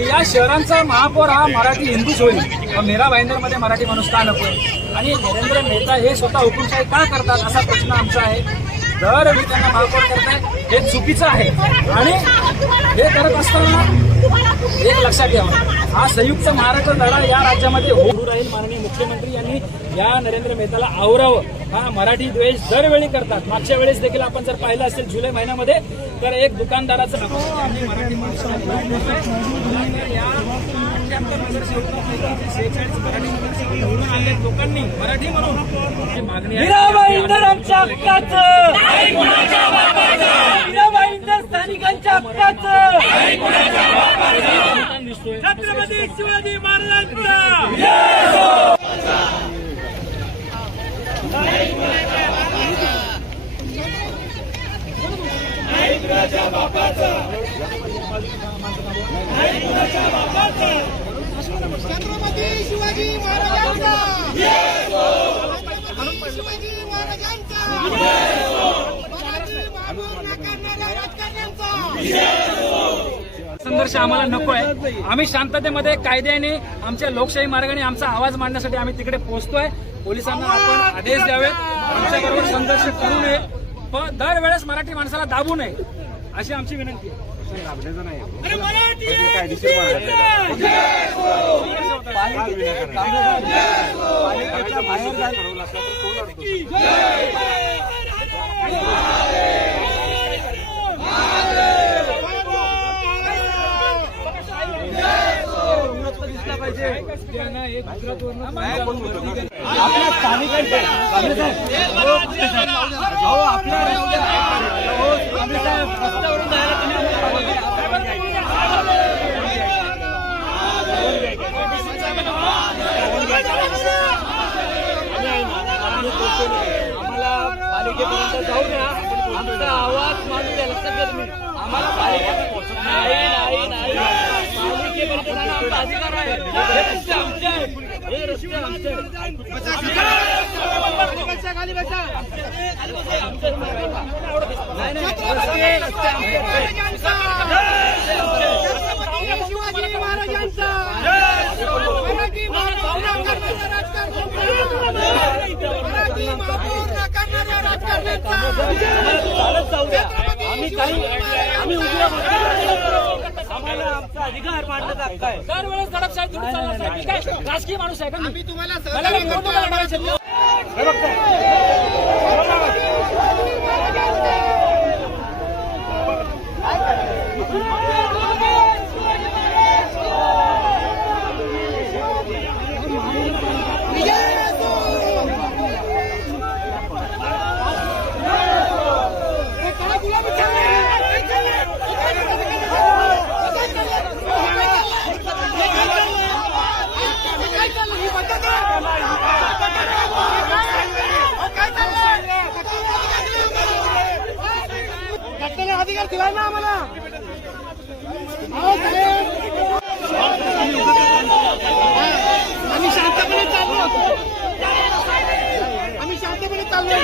या शहरांचा महापौर हा मराठी हिंदूच होईल, मेरा भाईंदरमध्ये मराठी माणूस का नकोय? आणि नरेंद्र मेहता हे स्वतः हुकुमशाही का करतात असा प्रश्न आमचा आहे. दरवेळी त्यांना महापौर करताय हे चुकीचं आहे. आणि हे करत असताना एक लक्षात ठेवा, हा संयुक्त महाराष्ट्र लढा या राज्यामध्ये होऊ राहील. माननीय मुख्यमंत्री यांनी या नरेंद्र मेहताला आवरावं. हा मराठी द्वेष दरवेळी करतात. मागच्या वेळेस देखील आपण जर पाहिलं असेल जुलै महिन्यामध्ये, तर एक दुकानदाराचं मराठी लोकांनी मराठी म्हणून मागणी स्थानिकांच्या हक्काचं छत्रपती शिवाजी महाराजांचा छत्रपती शिवाजी महाराजांचा शिवाजी महाराजांचा संघर्ष आम्हाला नको आहे. आम्ही शांततेमध्ये कायद्याने आमच्या लोकशाही मार्गाने आमचा आवाज मांडण्यासाठी आम्ही तिकडे पोहोचतोय. पोलिसांना आपण आदेश द्यावेत, आमच्याबरोबर संघर्ष करू नये, पण दरवेळेस मराठी माणसाला दाबू नये अशी आमची विनंती आहे. आम्हाला पालिकेपर्यंत जाऊ द्या, आमचा आवाज मानू द्या. लक्षात घ्या तुम्ही, आम्हाला पालिकेपर्यंत आमचा अधिकार आहे. हे रस्ते आमचे आहेत, हे रस्ते आमचे खाली बसा. शिवाजी महाराजांचा आम्ही उद्या आम्हाला आमचा अधिकार मांडण्याचा हक्क आहे. दरवेळेस दडपशाही थोडी चालणार नाही. काय राजकीय माणूस आहे का? आम्ही तुम्हाला अधिकार दिला ना आम्हाला. आम्ही शांतपणे चाललो, आम्ही शांतपणे चाललो.